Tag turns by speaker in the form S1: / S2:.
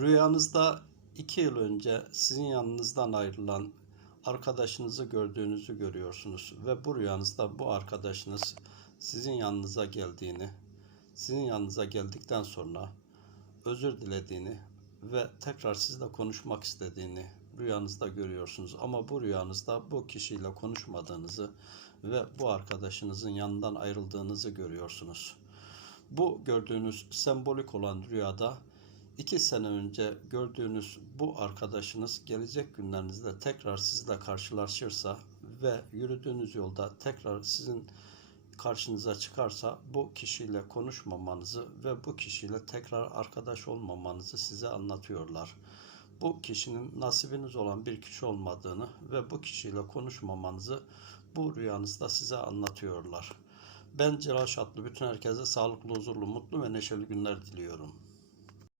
S1: Rüyanızda iki yıl önce sizin yanınızdan ayrılan arkadaşınızı gördüğünüzü görüyorsunuz ve bu rüyanızda bu arkadaşınız sizin yanınıza geldiğini, sizin yanınıza geldikten sonra özür dilediğini ve tekrar sizle konuşmak istediğini rüyanızda görüyorsunuz. Ama bu rüyanızda bu kişiyle konuşmadığınızı ve bu arkadaşınızın yanından ayrıldığınızı görüyorsunuz. Bu gördüğünüz sembolik olan rüyada iki sene önce gördüğünüz bu arkadaşınız gelecek günlerinizde tekrar sizle karşılaşırsa ve yürüdüğünüz yolda tekrar sizin karşınıza çıkarsa bu kişiyle konuşmamanızı ve bu kişiyle tekrar arkadaş olmamanızı size anlatıyorlar. Bu kişinin nasibiniz olan bir kişi olmadığını ve bu kişiyle konuşmamanızı bu rüyanızda size anlatıyorlar. Ben Celal Şatlı bütün herkese sağlıklı, huzurlu, mutlu ve neşeli günler diliyorum.